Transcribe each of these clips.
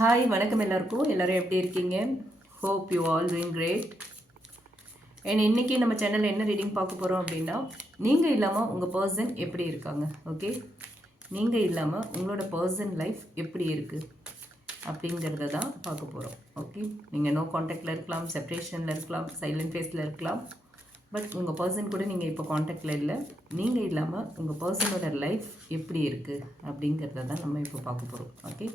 Hi வணக்கம் எல்லாருக்கும். எல்லோரும் எப்படி இருக்கீங்க? Hope you all doing great and இன்றைக்கி நம்ம சேனலில் என்ன ரீடிங் பார்க்க போகிறோம் அப்படின்னா நீங்கள் இல்லாமல் உங்கள் பர்சன் எப்படி இருக்காங்க? ஓகே நீங்கள் இல்லாமல் உங்களோட பர்சன் லைஃப் எப்படி இருக்குது அப்படிங்கிறத தான் பார்க்க போகிறோம் ஓகே நீங்கள் நோ காண்டாக்டில் இருக்கலாம் செப்ரேஷனில் இருக்கலாம் சைலண்ட் ஃபேஸில் இருக்கலாம். பட் உங்கள் பர்சன் கூட நீங்கள் இப்போ காண்டாக்டில் இல்லை. நீங்கள் இல்லாமல் உங்கள் பர்சனோட லைஃப் எப்படி இருக்குது அப்படிங்கிறத தான் நம்ம இப்போ பார்க்க போகிறோம் okay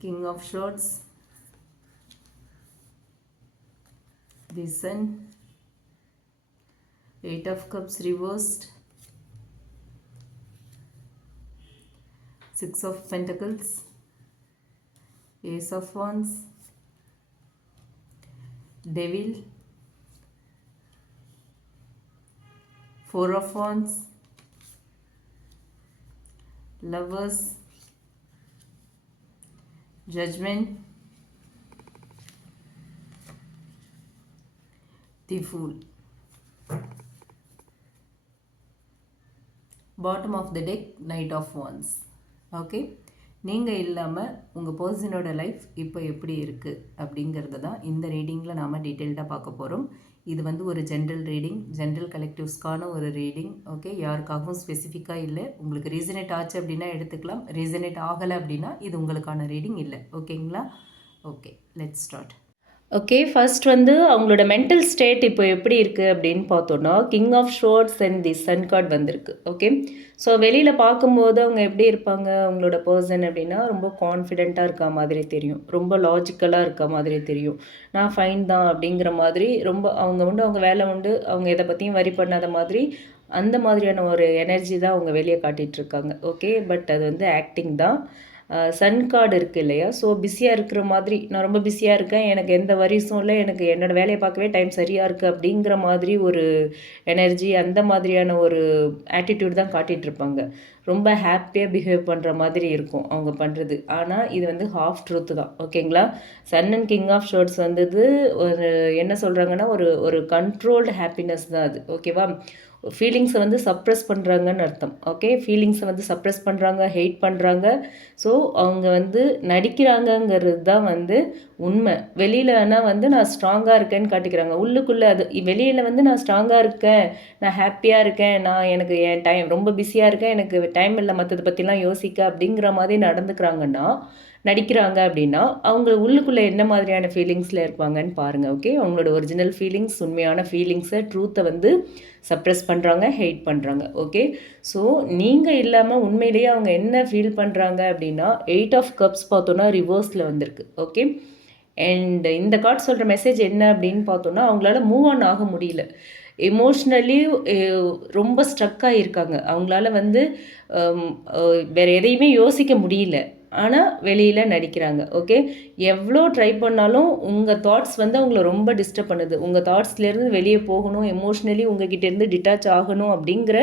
King of Swords, the Sun, Eight of Cups reversed, Six of Pentacles, Ace of Wands, Devil, Four of Wands, Lovers, Judgment, the Fool. Bottom of the deck knight of wands okay நீங்கள் இல்லாமல் உங்கள் பர்சனோட life இப்போ எப்படி இருக்குது அப்படிங்கிறத தான் இந்த ரீடிங்கில் நாம் டீட்டெயில்டாக பார்க்க போகிறோம் இது வந்து ஒரு ஜென்ரல் ரீடிங் ஜென்ரல் கலெக்டிவ்ஸ்க்கான ஒரு ரீடிங் ஓகே யாருக்காகவும் ஸ்பெசிஃபிக்காக இல்லை. உங்களுக்கு ரீசனேட் ஆச்சு அப்படின்னா எடுத்துக்கலாம். ரீசனேட் ஆகலை அப்படின்னா இது உங்களுக்கான ரீடிங் இல்லை. ஓகேங்களா okay let's start okay first வந்து அவங்களோட மென்டல் ஸ்டேட் இப்போ எப்படி இருக்குது அப்படின்னு பார்த்தோன்னா king of swords and the sun card வந்திருக்கு. ஓகே ஸோ வெளியில் பார்க்கும்போது அவங்க எப்படி இருப்பாங்க? அவங்களோட பர்சன் அப்படின்னா ரொம்ப கான்ஃபிடெண்ட்டாக இருக்க மாதிரி தெரியும். ரொம்ப லாஜிக்கலாக இருக்க மாதிரி தெரியும். நான் ஃபைன் தான் அப்படிங்கிற மாதிரி ரொம்ப அவங்க உண்டு அவங்க வேலை உண்டு அவங்க எதை பற்றியும் வரி பண்ணாத மாதிரி அந்த மாதிரியான ஒரு எனர்ஜி தான் அவங்க வெளியே காட்டிகிட்ருக்காங்க ஓகே பட் அது வந்து ஆக்டிங் தான். சன் கார்டு இருக்குது இல்லையா? ஸோ பிஸியாக இருக்கிற மாதிரி நான் ரொம்ப பிஸியாக இருக்கேன். எனக்கு எந்த வரிசும் இல்லை. எனக்கு என்னோடய வேலையை பார்க்கவே டைம் சரியாக இருக்குது அப்படிங்கிற மாதிரி ஒரு எனர்ஜி அந்த மாதிரியான ஒரு ஆட்டிடியூட் தான் காட்டிகிட்ருப்பாங்க ரொம்ப ஹாப்பியாக பிஹேவ் பண்ணுற மாதிரி இருக்கும் அவங்க பண்ணுறது ஆனால் இது வந்து ஹாஃப் ட்ரூத்து தான். ஓகேங்களா sun and king of swords வந்தது ஒரு என்ன சொல்கிறாங்கன்னா ஒரு ஒரு கண்ட்ரோல்டு ஹாப்பினஸ் தான் அது. ஓகேவா ஃபீலிங்ஸை வந்து சப்ரெஸ் பண்ணுறாங்கன்னு அர்த்தம். ஓகே ஃபீலிங்ஸை வந்து சப்ரெஸ் பண்ணுறாங்க ஹெயிட் பண்ணுறாங்க ஸோ அவங்க வந்து நடிக்கிறாங்கங்கிறது தான் வந்து உண்மை. வெளியில் வேணால் வந்து நான் ஸ்ட்ராங்காக இருக்கேன்னு காட்டிக்கிறாங்க. உள்ளுக்குள்ளே அது வெளியில் வந்து நான் ஸ்ட்ராங்காக இருக்கேன் நான் ஹாப்பியாக இருக்கேன் நான் எனக்கு என் டைம் ரொம்ப பிஸியாக இருக்கேன் எனக்கு டைம் இல்லை மற்றதை பற்றிலாம் யோசிக்க அப்படிங்கிற மாதிரி நடந்துக்கிறாங்கன்னா நடிக்கிறாங்க அப்படின்னா அவங்க உள்ளுக்குள்ளே என்ன மாதிரியான ஃபீலிங்ஸில் இருப்பாங்கன்னு பாருங்கள் ஓகே அவங்களோட ஒரிஜினல் ஃபீலிங்ஸ் உண்மையான ஃபீலிங்ஸை ட்ரூத்தை வந்து சப்ரெஸ் பண்ணுறாங்க ஹெயிட் பண்ணுறாங்க ஓகே ஸோ நீங்கள் இல்லாமல் உண்மையிலேயே அவங்க என்ன ஃபீல் பண்ணுறாங்க அப்படின்னா எயிட் ஆஃப் கப்ஸ் பார்த்தோன்னா ரிவர்ஸில் வந்திருக்கு ஓகே அண்ட் இந்த கார்ட் சொல்கிற மெசேஜ் என்ன அப்படின்னு பார்த்தோன்னா அவங்களால மூவ் ஆன் ஆக முடியல. எமோஷ்னலி eh, ரொம்ப ஸ்ட்ரக்காக இருக்காங்க அவங்களால வந்து um, eh, வேறு எதையுமே யோசிக்க முடியல. ஆனால் வெளியில் நடிக்கிறாங்க ஓகே எவ்வளோ ட்ரை பண்ணாலும் உங்கள் தாட்ஸ் வந்து அவங்கள ரொம்ப டிஸ்டர்ப் பண்ணுது. உங்கள் தாட்ஸ்லேருந்து வெளியே போகணும் எமோஷ்னலி உங்ககிட்டேருந்து டிட்டாச் ஆகணும் அப்படிங்கிற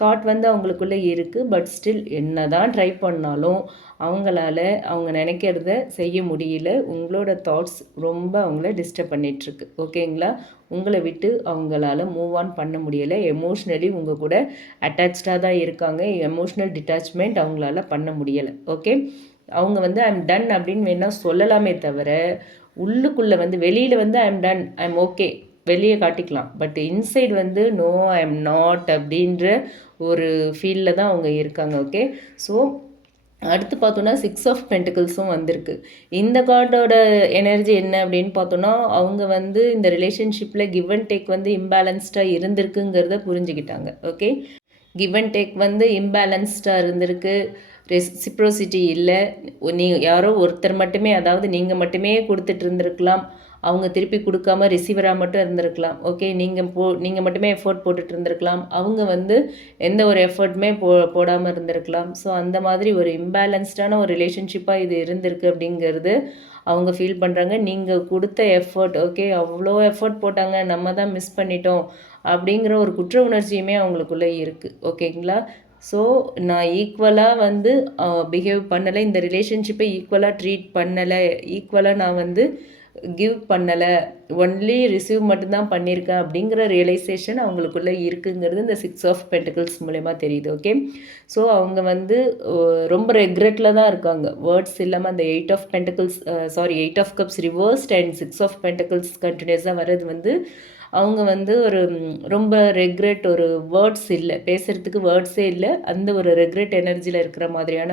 தாட் வந்து அவங்களுக்குள்ளே இருக்குது பட் ஸ்டில் என்ன தான் ட்ரை பண்ணாலும் அவங்களால அவங்க நினைக்கிறத செய்ய முடியல. உங்களோட தாட்ஸ் ரொம்ப அவங்கள டிஸ்டர்ப் பண்ணிகிட்ருக்கு ஓகேங்களா உங்களை விட்டு அவங்களால மூவ் ஆன் பண்ண முடியலை. எமோஷ்னலி உங்கள் கூட அட்டாச்சாக தான் இருக்காங்க. எமோஷ்னல் டிட்டாச்மெண்ட் அவங்களால பண்ண முடியலை. ஓகே அவங்க வந்து ஐம் டன் அப்படின்னு வேணால் சொல்லலாமே தவிர உள்ளுக்குள்ளே வந்து வெளியில் வந்து ஐம் டன் ஐம் ஓகே வெளியே காட்டிக்கலாம். பட் இன்சைட் வந்து நோ ஐ எம் நாட் அப்படின்ற ஒரு ஃபீல்டில் தான் அவங்க இருக்காங்க ஓகே ஸோ அடுத்து பார்த்தோன்னா சிக்ஸ் ஆஃப் பென்டிகல்ஸும் வந்திருக்கு. இந்த கார்டோட எனர்ஜி என்ன அப்படின்னு பார்த்தோன்னா அவங்க வந்து இந்த ரிலேஷன்ஷிப்பில் கிவ் அண்ட் டேக் வந்து இம்பேலன்ஸ்டாக இருந்திருக்குங்கிறத புரிஞ்சுக்கிட்டாங்க ஓகே கிவ் அண்ட் டேக் வந்து இம்பேலன்ஸ்டாக இருந்திருக்கு. ரெசிப்ரோசிட்டி இல்லை. நீ யாரோ ஒருத்தர் மட்டுமே அதாவது நீங்கள் மட்டுமே கொடுத்துட்டு இருந்திருக்கலாம். அவங்க திருப்பி கொடுக்காம ரிசீவராக மட்டும் இருந்திருக்கலாம். ஓகே நீங்கள் போ நீங்கள் மட்டுமே எஃபோர்ட் போட்டுட்டு இருந்திருக்கலாம். அவங்க வந்து எந்த ஒரு எஃபர்ட்டுமே போ போடாமல் இருந்திருக்கலாம். ஸோ அந்த மாதிரி ஒரு இம்பேலன்ஸ்டான ஒரு ரிலேஷன்ஷிப்பாக இது இருந்திருக்கு அப்படிங்கிறது அவங்க ஃபீல் பண்ணுறாங்க நீங்கள் கொடுத்த எஃபர்ட் ஓகே அவ்வளோ எஃபர்ட் போட்டாங்க நம்ம தான் மிஸ் பண்ணிட்டோம் அப்படிங்கிற ஒரு குற்ற உணர்ச்சியுமே அவங்களுக்குள்ளே இருக்குது ஓகேங்களா ஸோ நான் ஈக்குவலாக வந்து பிஹேவ் பண்ணலை. இந்த ரிலேஷன்ஷிப்பை ஈக்குவலாக ட்ரீட் பண்ணலை. ஈக்குவலாக நான் வந்து கிவ் பண்ணலை. ஒன்லி ரிசீவ் மட்டும்தான் பண்ணியிருக்கேன் அப்படிங்கிற ரியலைசேஷன் அவங்களுக்குள்ளே இருக்குங்கிறது இந்த சிக்ஸ் ஆஃப் பென்டிகல்ஸ் மூலயமா தெரியுது ஓகே ஸோ அவங்க வந்து ரொம்ப ரெக்ரெட்டில் தான் இருக்காங்க. வேர்ட்ஸ் இல்லாமல் அந்த eight of pentacles sorry eight of cups reversed and six of pentacles கண்டினியூஸாக வர்றது வந்து அவங்க வந்து ஒரு ரொம்ப ரெக்ரெட் ஒரு வேர்ட்ஸ் இல்லை. பேசுகிறதுக்கு வேர்ட்ஸே இல்லை. அந்த ஒரு ரெக்ரெட் எனர்ஜியில் இருக்கிற மாதிரியான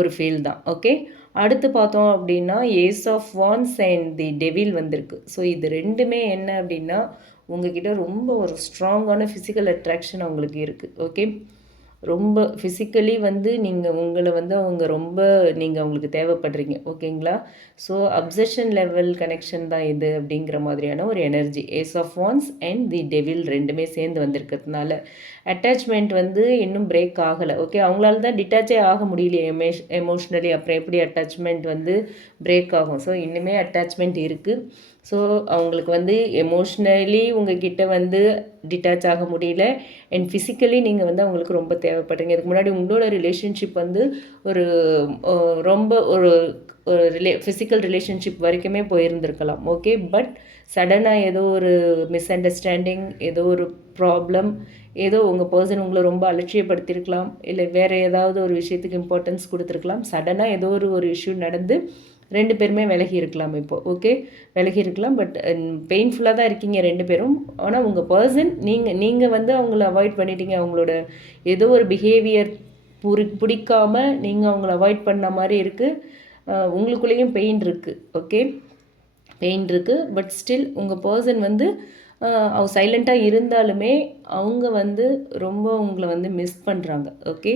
ஒரு ஃபீல் தான் ஓகே அடுத்து பார்த்தோம் அப்படின்னா ace of wands and the devil வந்திருக்கு. ஸோ இது ரெண்டுமே என்ன அப்படின்னா உங்ககிட்ட ரொம்ப ஒரு ஸ்ட்ராங்கான ஃபிசிக்கல் அட்ராக்ஷன் அவங்களுக்கு இருக்குது ஓகே ரொம்ப ஃபிசிக்கலி வந்து நீங்கள் உங்களை வந்து அவங்க ரொம்ப நீங்கள் அவங்களுக்கு தேவைப்படுறீங்க. ஓகேங்களா? ஸோ அப்சஷன் லெவல் கனெக்ஷன் தான் இது அப்படிங்கிற மாதிரியான ஒரு energy ace of wands and the devil ரெண்டுமே சேர்ந்து வந்திருக்கிறதுனால அட்டாச்மெண்ட் வந்து இன்னும் பிரேக் ஆகலை. ஓகே அவங்களால தான் டிட்டாச்சே ஆக முடியல எமேஷ் எமோஷ்னலி அப்புறம் எப்படி அட்டாச்மெண்ட் வந்து பிரேக் ஆகும்? ஸோ இன்னுமே அட்டாச்மெண்ட் இருக்குது ஸோ அவங்களுக்கு வந்து எமோஷ்னலி உங்ககிட்ட வந்து டிட்டாச் ஆக முடியல. அண்ட் ஃபிசிக்கலி நீங்கள் வந்து அவங்களுக்கு ரொம்ப தேவைப்படுறீங்க. இதுக்கு முன்னாடி உங்களோட ரிலேஷன்ஷிப் வந்து ஒரு ரொம்ப ஒரு ஒரு ரிலே ஃபிசிக்கல் ரிலேஷன்ஷிப் வரைக்குமே போயிருந்துருக்கலாம். ஓகே பட் சடனாக ஏதோ ஒரு மிஸ் அண்டர்ஸ்டாண்டிங் ஏதோ ஒரு ப்ராப்ளம் ஏதோ உங்கள் பர்சன் உங்களை ரொம்ப அலட்சியப்படுத்தியிருக்கலாம். இல்லை வேறு ஏதாவது ஒரு விஷயத்துக்கு இம்பார்ட்டன்ஸ் கொடுத்துருக்கலாம். சடனாக ஏதோ ஒரு ஒரு இஷ்யூ நடந்து ரெண்டு பேருமே விலகி இருக்கலாம் இப்போ ஓகே விலகி இருக்கலாம் பட் பெயின்ஃபுல்லாக uh, தான் இருக்கீங்க ரெண்டு பேரும். ஆனால் உங்கள் பர்சன் நீங்கள் நீங்கள் வந்து அவங்கள அவாய்ட் பண்ணிட்டீங்க. அவங்களோட ஏதோ ஒரு பிஹேவியர் புரி பிடிக்காமல் நீங்கள் அவங்கள அவாய்ட் பண்ண மாதிரி இருக்குது uh, உங்களுக்குள்ளேயும் பெயின் இருக்குது ஓகே பெயின் இருக்குது பட் ஸ்டில் உங்கள் பர்சன் வந்து uh, அவங்க சைலண்ட்டாக இருந்தாலுமே அவங்க வந்து ரொம்ப உங்களை வந்து மிஸ் பண்ணுறாங்க ஓகே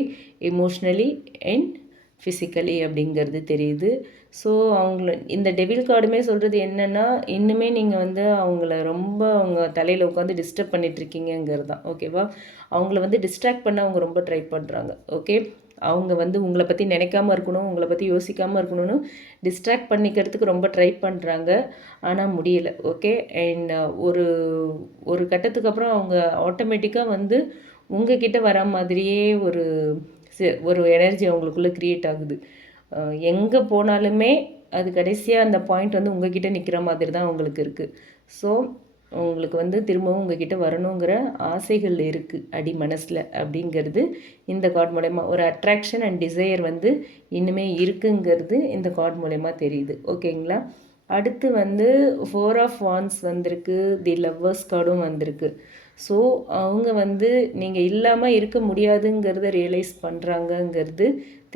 எமோஷ்னலி அண்ட் ஃபிசிக்கலி அப்படிங்கிறது தெரியுது. ஸோ அவங்கள இந்த டெவில் கார்டுமே சொல்கிறது என்னென்னா இன்னுமே நீங்கள் வந்து அவங்கள ரொம்ப அவங்க தலையில் உட்காந்து டிஸ்டர்ப் பண்ணிகிட்ருக்கீங்கிறது தான் ஓகேவா அவங்கள வந்து டிஸ்ட்ராக்ட் பண்ண அவங்க ரொம்ப ட்ரை பண்ணுறாங்க ஓகே அவங்க வந்து உங்களை பற்றி நினைக்காம இருக்கணும் உங்களை பற்றி யோசிக்காமல் இருக்கணும்னு டிஸ்ட்ராக்ட் பண்ணிக்கிறதுக்கு ரொம்ப ட்ரை பண்ணுறாங்க ஆனால் முடியல. ஓகே அண்ட் ஒரு ஒரு கட்டத்துக்கு அப்புறம் அவங்க ஆட்டோமேட்டிக்காக வந்து உங்ககிட்ட வர மாதிரியே ஒரு ஒரு எனர்ஜி அவங்களுக்குள்ளே க்ரியேட் ஆகுது. எங்கே போனாலுமே அது கடைசியாக அந்த பாயிண்ட் வந்து உங்ககிட்ட நிற்கிற மாதிரி தான் உங்களுக்கு இருக்குது ஸோ உங்களுக்கு வந்து திரும்பவும் உங்ககிட்ட வரணுங்கிற ஆசைகள் இருக்குது அடி மனசில் அப்படிங்கிறது இந்த கார்டு மூலயமா. ஒரு அட்ராக்ஷன் அண்ட் டிசையர் வந்து இன்னுமே இருக்குங்கிறது இந்த கார்டு மூலயமா தெரியுது. ஓகேங்களா அடுத்து வந்து ஃபோர் ஆஃப் வான்ஸ் வந்திருக்கு தி லவ்வர்ஸ் கார்டும் வந்திருக்கு. ஸோ அவங்க வந்து நீங்கள் இல்லாமல் இருக்க முடியாதுங்கிறத ரியலைஸ் பண்ணுறாங்கங்கிறது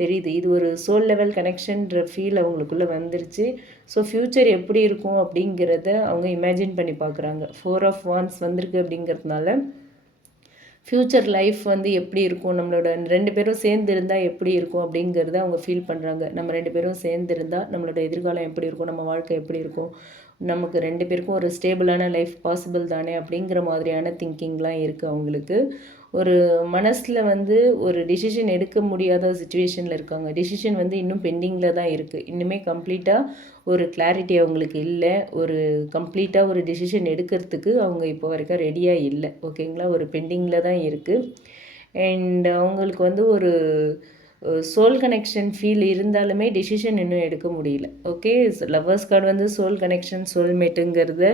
தெரியுது. இது ஒரு சோல் லெவல் கனெக்ஷன்ற ஃபீல் அவங்களுக்குள்ளே வந்துருச்சு. ஸோ ஃப்யூச்சர் எப்படி இருக்கும் அப்படிங்கிறத அவங்க இமேஜின் பண்ணி பார்க்குறாங்க ஃபோர் ஆஃப் ஒன்ஸ் வந்திருக்கு அப்படிங்கிறதுனால ஃப்யூச்சர் லைஃப் வந்து எப்படி இருக்கும்? நம்மளோட ரெண்டு பேரும் சேர்ந்து இருந்தால் எப்படி இருக்கும் அப்படிங்கிறத அவங்க ஃபீல் பண்ணுறாங்க நம்ம ரெண்டு பேரும் சேர்ந்து இருந்தால் நம்மளோட எதிர்காலம் எப்படி இருக்கும்? நம்ம வாழ்க்கை எப்படி இருக்கும்? நமக்கு ரெண்டு பேருக்கும் ஒரு ஸ்டேபிளான லைஃப் பாசிபிள் தானே அப்படிங்கிற மாதிரியான திங்கிங்லாம் இருக்குது அவங்களுக்கு. ஒரு மனசில் வந்து ஒரு டிசிஷன் எடுக்க முடியாத சுச்சுவேஷனில் இருக்காங்க. டிசிஷன் வந்து இன்னும் பெண்டிங்கில் தான் இருக்குது இன்னுமே கம்ப்ளீட்டாக ஒரு கிளாரிட்டி அவங்களுக்கு இல்லை. ஒரு கம்ப்ளீட்டாக ஒரு டிசிஷன் எடுக்கிறதுக்கு அவங்க இப்போ வரைக்கும் ரெடியாக இல்லை. ஓகேங்களா ஒரு பெண்டிங்கில் தான் இருக்குது அண்ட் அவங்களுக்கு வந்து ஒரு சோல் கனெக்ஷன் ஃபீல் இருந்தாலுமே டிசிஷன் இன்னும் எடுக்க முடியல. ஓகே லவ்வர்ஸ் கார்டு வந்து சோல் கனெக்ஷன் சோல்மேட்டுங்கிறத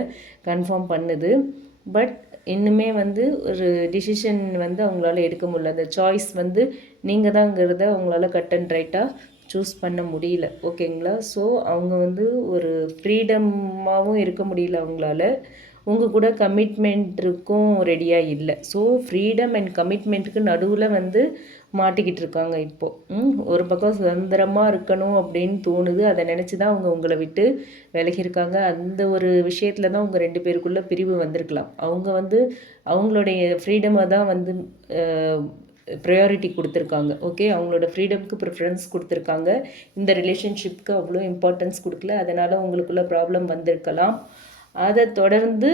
கன்ஃபார்ம் பண்ணுது. பட் இன்னுமே வந்து ஒரு டிசிஷன் வந்து அவங்களால எடுக்க முடியல. அந்த சாய்ஸ் வந்து நீங்கள் தாங்கிறத அவங்களால கட் அண்ட் ரைட்டாக சூஸ் பண்ண முடியல. ஓகேங்களா ஸோ அவங்க வந்து ஒரு ஃப்ரீடமாகவும் இருக்க முடியல அவங்களால. உங்கள் கூட கமிட்மெண்ட்டுக்கும் ரெடியாக இல்லை. ஸோ ஃப்ரீடம் அண்ட் கமிட்மெண்ட்டுக்கு நடுவில் வந்து மாட்டிக்கிட்டு இருக்காங்க இப்போது ஒரு பக்கம் சுதந்திரமாக இருக்கணும் அப்படின்னு தோணுது. அதை நினச்சி தான் அவங்க உங்களை விட்டு விலகியிருக்காங்க. அந்த ஒரு விஷயத்தில் தான் உங்கள் ரெண்டு பேருக்குள்ளே பிரிவு வந்திருக்கலாம். அவங்க வந்து அவங்களுடைய ஃப்ரீடமாக தான் வந்து ப்ரையாரிட்டி கொடுத்துருக்காங்க. ஓகே அவங்களோட ஃப்ரீடம்க்கு ப்ரிஃபரன்ஸ் கொடுத்துருக்காங்க. இந்த ரிலேஷன்ஷிப்க்கு அவ்வளோ இம்பார்ட்டன்ஸ் கொடுக்கல. அதனால் உங்களுக்குள்ள ப்ராப்ளம் வந்திருக்கலாம். அதை தொடர்ந்து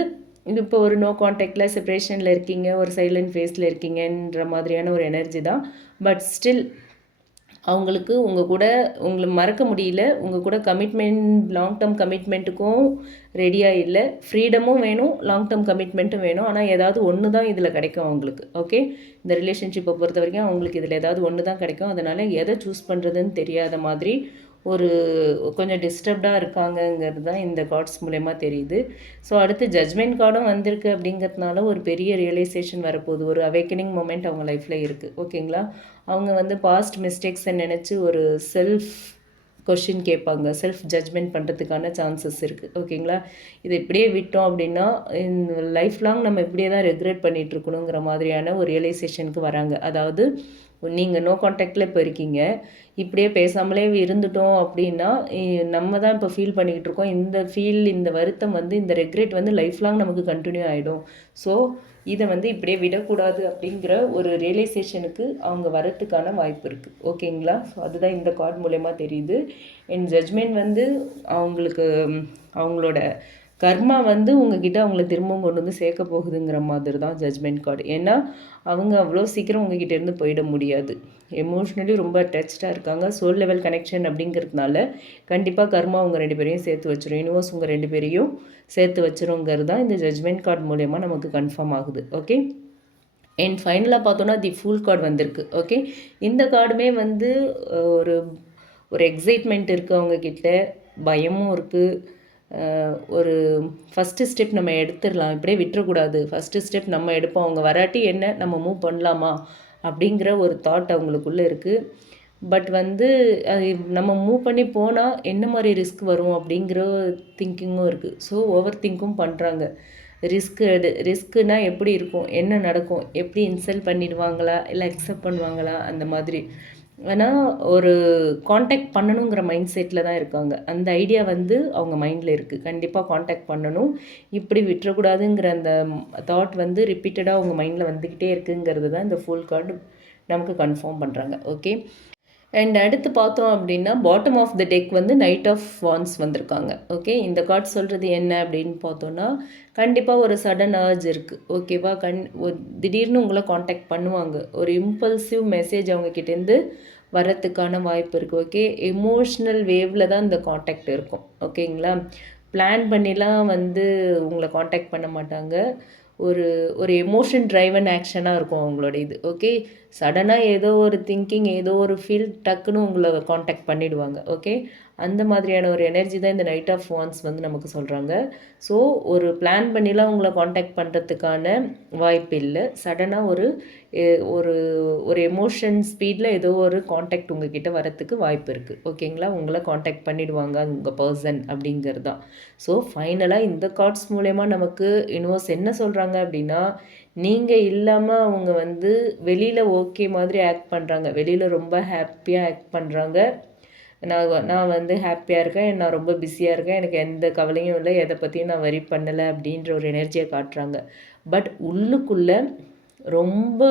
இப்போ ஒரு நோ காண்டாக்டில் செப்ரேஷனில் இருக்கீங்க ஒரு சைலண்ட் ஃபேஸில் இருக்கீங்கன்ற மாதிரியான ஒரு எனர்ஜி தான். பட் ஸ்டில் அவங்களுக்கு உங்கள் கூட உங்களை மறக்க முடியல உங்கள் கூட கமிட்மெண்ட் லாங் டேர்ம் கமிட்மெண்ட்டுக்கும் ரெடியாக இல்லை. ஃப்ரீடமும் வேணும் லாங் டேர்ம் கமிட்மெண்ட்டும் வேணும். ஆனால் ஏதாவது ஒன்று தான் இதில் கிடைக்கும் அவங்களுக்கு ஓகே இந்த ரிலேஷன்ஷிப்பை பொறுத்த வரைக்கும் அவங்களுக்கு இதில் ஏதாவது ஒன்று தான் கிடைக்கும். அதனால் எதை சூஸ் பண்ணுறதுன்னு தெரியாத மாதிரி ஒரு கொஞ்சம் டிஸ்டர்ப்டாக இருக்காங்கங்கிறது தான் இந்த கார்ட்ஸ் மூலயமா தெரியுது. ஸோ அடுத்து ஜட்மெண்ட் கார்டும் வந்திருக்கு அப்படிங்கிறதுனால ஒரு பெரிய ரியலைசேஷன் வரப்போகுது. ஒரு அவேக்கனிங் மூமெண்ட் அவங்க லைஃப்பில் இருக்குது ஓகேங்களா அவங்க வந்து பாஸ்ட் மிஸ்டேக்ஸை நினச்சி ஒரு செல்ஃப் கொஷின் கேட்பாங்க. செல்ஃப் ஜட்ஜ்மெண்ட் பண்ணுறதுக்கான சான்சஸ் இருக்குது ஓகேங்களா இதை இப்படியே விட்டோம் அப்படின்னா இந்த லைஃப் லாங் நம்ம இப்படியே தான் ரெக்ரெட் பண்ணிகிட்ருக்கணுங்கிற மாதிரியான ஒரு ரியலைசேஷனுக்கு வராங்க. அதாவது நீங்கள் நோ காண்டாக்டில் இப்போ இருக்கீங்க. இப்படியே பேசாமலே இருந்துட்டோம் அப்படின்னா நம்ம தான் இப்போ ஃபீல் பண்ணிக்கிட்டு இருக்கோம். இந்த ஃபீல் இந்த வருத்தம் வந்து இந்த ரெக்ரெட் வந்து லைஃப் லாங் நமக்கு கண்டினியூ ஆகிடும் ஸோ இதை வந்து இப்படியே விடக்கூடாது அப்படிங்கிற ஒரு ரியலைசேஷனுக்கு அவங்க வரத்துக்கான வாய்ப்பு இருக்குது ஓகேங்களா? ஸோ அதுதான் இந்த கார்டு மூலயமா தெரியுது. என் ஜட்ஜ்மெண்ட் வந்து அவங்களுக்கு அவங்களோட கர்மா வந்து உங்ககிட்ட அவங்கள திரும்பவும் கொண்டு வந்து சேர்க்க போகுதுங்கிற மாதிரி தான் ஜட்ஜ்மெண்ட் கார்டு ஏன்னா அவங்க அவ்வளோ சீக்கிரம் உங்ககிட்ட இருந்து போயிட முடியாது. எமோஷ்னலி ரொம்ப அட்டாச்சாக இருக்காங்க. சோல் லெவல் கனெக்ஷன் அப்படிங்கிறதுனால கண்டிப்பாக கர்மா உங்கள் ரெண்டு பேரையும் சேர்த்து வச்சிடும் யூனிவர்ஸ் உங்கள் ரெண்டு பேரையும் சேர்த்து வச்சிருங்கிறது தான் இந்த ஜட்ஜ்மெண்ட் கார்டு மூலயமா நமக்கு கன்ஃபார்ம் ஆகுது. ஓகே அண்ட் ஃபைனலாக பார்த்தோன்னா தி ஃபுல் கார்டு வந்திருக்கு. ஓகே இந்த கார்டுமே வந்து ஒரு ஒரு எக்ஸைட்மெண்ட் இருக்குது அவங்கக்கிட்ட பயமும் இருக்குது ஒரு ஃபஸ்ட்டு ஸ்டெப் நம்ம எடுத்துடலாம். இப்படியே விட்டுறக்கூடாது. ஃபஸ்ட்டு ஸ்டெப் நம்ம எடுப்போம். அவங்க வராட்டி என்ன? நம்ம மூவ் பண்ணலாமா? அப்படிங்கிற ஒரு தாட் அவங்களுக்குள்ளே இருக்குது பட் வந்து நம்ம மூவ் பண்ணி போனால் என்ன மாதிரி ரிஸ்க் வரும் அப்படிங்கிற திங்கிங்கும் இருக்குது ஸோ ஓவர் திங்க்கும் பண்ணுறாங்க ரிஸ்க் எடு ரிஸ்க்குனால் எப்படி இருக்கும்? என்ன நடக்கும்? எப்படி இன்சல்ட் பண்ணிடுவாங்களா? இல்லை அக்செப்ட் பண்ணுவாங்களா? அந்த மாதிரி. ஆனால் ஒரு காண்டாக்ட் பண்ணணுங்கிற மைண்ட் செட்டில் தான் இருக்காங்க. அந்த ஐடியா வந்து அவங்க மைண்டில் இருக்குது கண்டிப்பாக காண்டாக்ட் பண்ணணும். இப்படி விட்டுறக்கூடாதுங்கிற அந்த தாட் வந்து ரிப்பீட்டடாக அவங்க மைண்டில் வந்துக்கிட்டே இருக்குங்கிறது தான் இந்த ஃபுல் கார்டு நமக்கு கன்ஃபார்ம் பண்ணுறாங்க ஓகே அண்ட் அடுத்து பார்த்தோம் அப்படின்னா பாட்டம் ஆஃப் த டெக் வந்து நைட் ஆஃப் வான்ஸ் வந்திருக்காங்க. ஓகே இந்த கார்ட் சொல்கிறது என்ன அப்படின்னு பார்த்தோன்னா கண்டிப்பாக ஒரு சடன் அர்ஜ் இருக்குது ஓகேவா கண் திடீர்னு உங்களை காண்டாக்ட் பண்ணுவாங்க. ஒரு இம்பல்சிவ் மெசேஜ் அவங்கக்கிட்டேருந்து வரத்துக்கான வாய்ப்பு இருக்குது ஓகே எமோஷ்னல் வேவில் தான் இந்த காண்டாக்ட் இருக்கும். ஓகேங்களா பிளான் பண்ணிலாம் வந்து உங்களை காண்டாக்ட் பண்ண மாட்டாங்க. ஒரு ஒரு எமோஷன் ட்ரைவன் ஆக்ஷனாக இருக்கும் அவங்களோட இது. ஓகே சடனாக ஏதோ ஒரு திங்கிங் ஏதோ ஒரு ஃபீல் டக்குன்னு உங்களை காண்டாக்ட் பண்ணிவிடுவாங்க ஓகே அந்த மாதிரியான ஒரு எனர்ஜி தான் இந்த நைட் ஆஃப் வான்ஸ் வந்து நமக்கு சொல்கிறாங்க ஸோ ஒரு பிளான் பண்ணிலாம் உங்களை காண்டாக்ட் பண்ணுறதுக்கான வாய்ப்பு இல்லை. சடனாக ஒரு ஒரு ஒரு எமோஷன் ஸ்பீடில் ஏதோ ஒரு காண்டாக்ட் உங்ககிட்ட வரத்துக்கு வாய்ப்பு இருக்குது ஓகேங்களா உங்களை காண்டாக்ட் பண்ணிவிடுவாங்க உங்கள் பர்சன் அப்படிங்கிறது. தான் ஸோ ஃபைனலாக இந்த கார்ட்ஸ் மூலயமா நமக்கு யூனிவர்ஸ் என்ன சொல்கிறாங்க அப்படின்னா நீங்கள் இல்லாமல் அவங்க வந்து வெளியில் ஓகே மாதிரி ஆக்ட் பண்ணுறாங்க வெளியில் ரொம்ப ஹாப்பியாக ஆக்ட் பண்ணுறாங்க நான் நான் வந்து ஹாப்பியாக இருக்கேன். நான் ரொம்ப பிஸியாக இருக்கேன். எனக்கு எந்த கவலையும் இல்லை. எதை பற்றியும் நான் வரி பண்ணலை அப்படின்ற ஒரு எனர்ஜியை காட்டுறாங்க. பட் உள்ளுக்குள்ளே ரொம்ப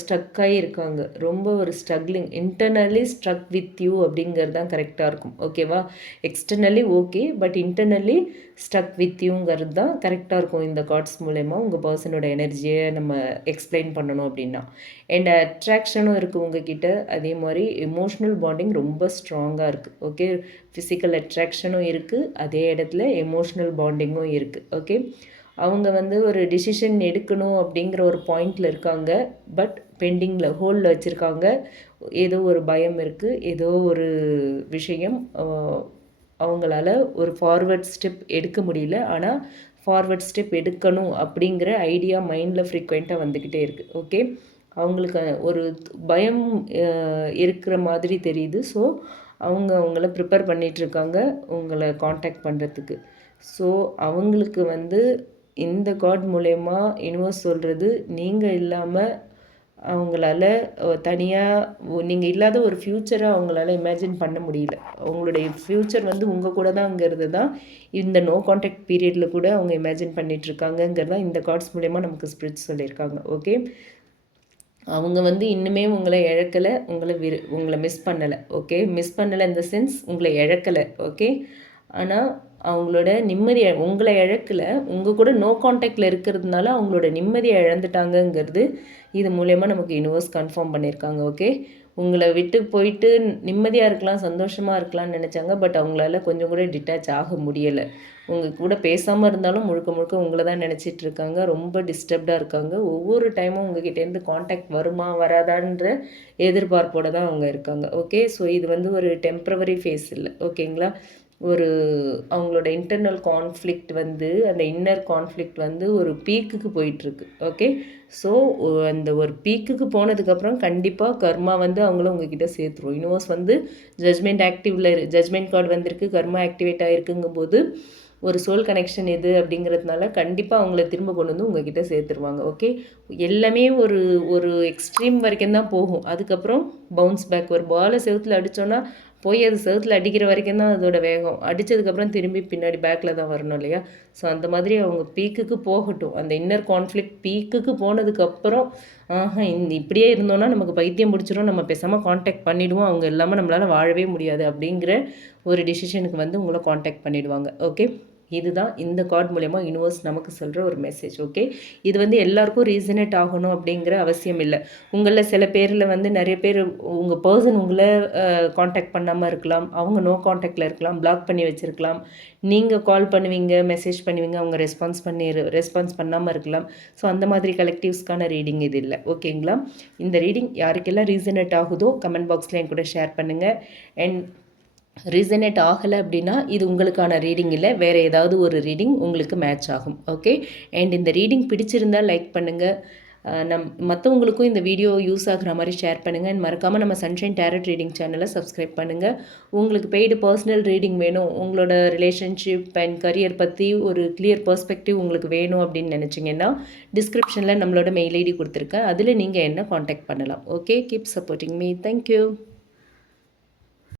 ஸ்ட்ரக்காகி இருக்காங்க. ரொம்ப ஒரு struggling internally struck with you அப்படிங்கிறது தான் கரெக்டாக இருக்கும். ஓகேவா externally okay but internally struck with யூங்கிறது தான் கரெக்டாக இருக்கும் இந்த கார்ட்ஸ் மூலயமா உங்கள் பர்சனோட எனர்ஜியை நம்ம எக்ஸ்பிளைன் பண்ணணும் அப்படின்னா. அண்ட் அட்ராக்ஷனும் இருக்குது உங்ககிட்ட. அதே மாதிரி எமோஷ்னல் பாண்டிங் ரொம்ப ஸ்ட்ராங்காக இருக்குது ஓகே ஃபிசிக்கல் அட்ராக்ஷனும் இருக்குது அதே இடத்துல எமோஷ்னல் பாண்டிங்கும் இருக்குது ஓகே அவங்க வந்து ஒரு டிசிஷன் எடுக்கணும் அப்படிங்கிற ஒரு பாயிண்டில் இருக்காங்க. பட் பெண்டிங்கில் ஹோலில் வச்சுருக்காங்க. ஏதோ ஒரு பயம் இருக்குது ஏதோ ஒரு விஷயம் அவங்களால ஒரு ஃபார்வர்ட் ஸ்டெப் எடுக்க முடியல. ஆனால் ஃபார்வர்ட் ஸ்டெப் எடுக்கணும் அப்படிங்கிற ஐடியா மைண்டில் ஃப்ரீக்வெண்ட்டாக வந்துக்கிட்டே இருக்குது ஓகே அவங்களுக்கு ஒரு பயம் இருக்கிற மாதிரி தெரியுது. ஸோ அவங்க அவங்கள ப்ரிப்பேர் பண்ணிகிட்ருக்காங்க உங்களை காண்டாக்ட் பண்ணுறதுக்கு ஸோ அவங்களுக்கு வந்து இந்த காட் மூலயமா யூனிவர்ஸ் சொல்கிறது நீங்கள் இல்லாமல் அவங்களால தனியாக நீங்கள் இல்லாத ஒரு ஃப்யூச்சரை அவங்களால இமேஜின் பண்ண முடியல. அவங்களுடைய ஃப்யூச்சர் வந்து உங்கள் கூட தான்ங்கிறது தான் இந்த நோ காண்டாக்ட் பீரியடில் கூட அவங்க இமேஜின் பண்ணிகிட்ருக்காங்கங்கிறது தான் இந்த கார்ட்ஸ் மூலயமா நமக்கு ஸ்பிரிட் சொல்லியிருக்காங்க ஓகே அவங்க வந்து இன்னுமே உங்களை இழக்கலை உங்களை விரு உங்களை மிஸ் பண்ணலை ஓகே மிஸ் பண்ணலை இந்த சென்ஸ் உங்களை இழக்கலை ஓகே ஆனால் அவங்களோட நிம்மதி உங்களை இழக்கல உங்கள் கூட நோ காண்டாக்டில் இருக்கிறதுனால அவங்களோட நிம்மதியை இழந்துட்டாங்கங்கிறது இது மூலயமா நமக்கு யூனிவர்ஸ் கன்ஃபார்ம் பண்ணியிருக்காங்க ஓகே உங்களை விட்டு போயிட்டு நிம்மதியாக இருக்கலாம் சந்தோஷமாக இருக்கலாம்னு நினச்சாங்க பட் அவங்களால கொஞ்சம் கூட டிட்டாச் ஆக முடியலை. உங்கள் கூட பேசாமல் இருந்தாலும் முழுக்க முழுக்க உங்களை தான் நினச்சிட்டு இருக்காங்க ரொம்ப டிஸ்டர்ப்டாக இருக்காங்க. ஒவ்வொரு டைமும் உங்ககிட்டேருந்து காண்டாக்ட் வருமா வராதான்ற எதிர்பார்ப்போடு தான் அவங்க இருக்காங்க ஓகே ஸோ இது வந்து ஒரு டெம்ப்ரவரி ஃபேஸ் இல்லை ஓகேங்களா ஒரு அவங்களோட இன்டர்னல் கான்ஃப்ளிக்ட் வந்து அந்த இன்னர் கான்ஃப்ளிக்ட் வந்து ஒரு பீக்குக்கு போயிட்டுருக்கு ஓகே ஸோ அந்த ஒரு பீக்குக்கு போனதுக்கப்புறம் கண்டிப்பாக கர்மா வந்து அவங்கள உங்ககிட்ட சேர்த்துரும். யூனிவர்ஸ் வந்து ஜட்மெண்ட் ஆக்டிவில் ஜட்மெண்ட் கார்டு வந்திருக்கு கர்மா ஆக்டிவேட் ஆகிருக்குங்கும் போது ஒரு சோல் கனெக்ஷன் எது அப்படிங்கிறதுனால கண்டிப்பாக அவங்கள திரும்ப கொண்டு வந்து உங்ககிட்ட சேர்த்துருவாங்க ஓகே எல்லாமே ஒரு ஒரு எக்ஸ்ட்ரீம் வரைக்கும் தான் போகும். அதுக்கப்புறம் பவுன்ஸ் பேக் ஒரு பாலை செவத்தில் அடித்தோன்னா போய் அது செவத்தில் அடிக்கிற வரைக்கும் தான் அதோட வேகம். அடித்ததுக்கப்புறம் திரும்பி பின்னாடி பேக்கில் தான் வரணும் இல்லையா? ஸோ அந்த மாதிரி அவங்க பீக்குக்கு போகட்டும். அந்த இன்னர் கான்ஃப்ளிக் பீக்குக்கு போனதுக்கப்புறம் ஆஹா இந்த இப்படியே இருந்தோன்னா நமக்கு பைத்தியம் பிடிச்சிரும். நம்ம பேசாமல் காண்டாக்ட் பண்ணிவிடுவோம் அவங்க இல்லாமல் நம்மளால் வாழவே முடியாது அப்படிங்கிற ஒரு டிசிஷனுக்கு வந்து உங்களை காண்டாக்ட் பண்ணிவிடுவாங்க ஓகே இதுதான் இந்த கார்டு மூலயமா யூனிவர்ஸ் நமக்கு சொல்கிற ஒரு மெசேஜ் ஓகே இது வந்து எல்லாருக்கும் ரீசனேட் ஆகணும் அப்படிங்கிற அவசியம் இல்லை. உங்களில் சில பேரில் வந்து நிறைய பேர் உங்கள் பர்சன் உங்களை காண்டாக்ட் பண்ணாமல் இருக்கலாம். அவங்க நோ காண்டாக்டில் இருக்கலாம். பிளாக் பண்ணி வச்சுருக்கலாம். நீங்கள் கால் பண்ணுவீங்க மெசேஜ் பண்ணுவீங்க அவங்க ரெஸ்பான்ஸ் பண்ணி ரெஸ்பான்ஸ் பண்ணாமல் இருக்கலாம். ஸோ அந்த மாதிரி கலெக்டிவ்ஸ்க்கான ரீடிங் இது இல்லை. ஓகேங்களா இந்த ரீடிங் யாருக்கெல்லாம் ரீசனேட் ஆகுதோ கமெண்ட் பாக்ஸில் என் கூட ஷேர் பண்ணுங்கள் அண்ட் ரீசனேட் ஆகலை அப்படின்னா இது உங்களுக்கான ரீடிங் இல்லை. வேறு ஏதாவது ஒரு ரீடிங் உங்களுக்கு மேட்ச் ஆகும். ஓகே அண்ட் இந்த ரீடிங் பிடிச்சிருந்தால் லைக் பண்ணுங்கள் நம் மற்றவங்களுக்கும் இந்த வீடியோ யூஸ் ஆகிற மாதிரி ஷேர் பண்ணுங்கள் அண்ட் மறக்காமல் நம்ம சன்ஷைன் டேரட் ரீடிங் சேனலை சப்ஸ்கிரைப் பண்ணுங்கள் உங்களுக்கு பெய்டு பர்சனல் ரீடிங் வேணும். உங்களோட ரிலேஷன்ஷிப் அண்ட் கரியர் பற்றி ஒரு கிளியர் பர்ஸ்பெக்டிவ் உங்களுக்கு வேணும் அப்படின்னு நினச்சிங்கன்னா டிஸ்கிரிப்ஷனில் நம்மளோட மெயில் ஐடி கொடுத்துருக்கேன். அதில் நீங்கள் என்ன காண்டாக்ட் பண்ணலாம். Okay keep supporting me thank you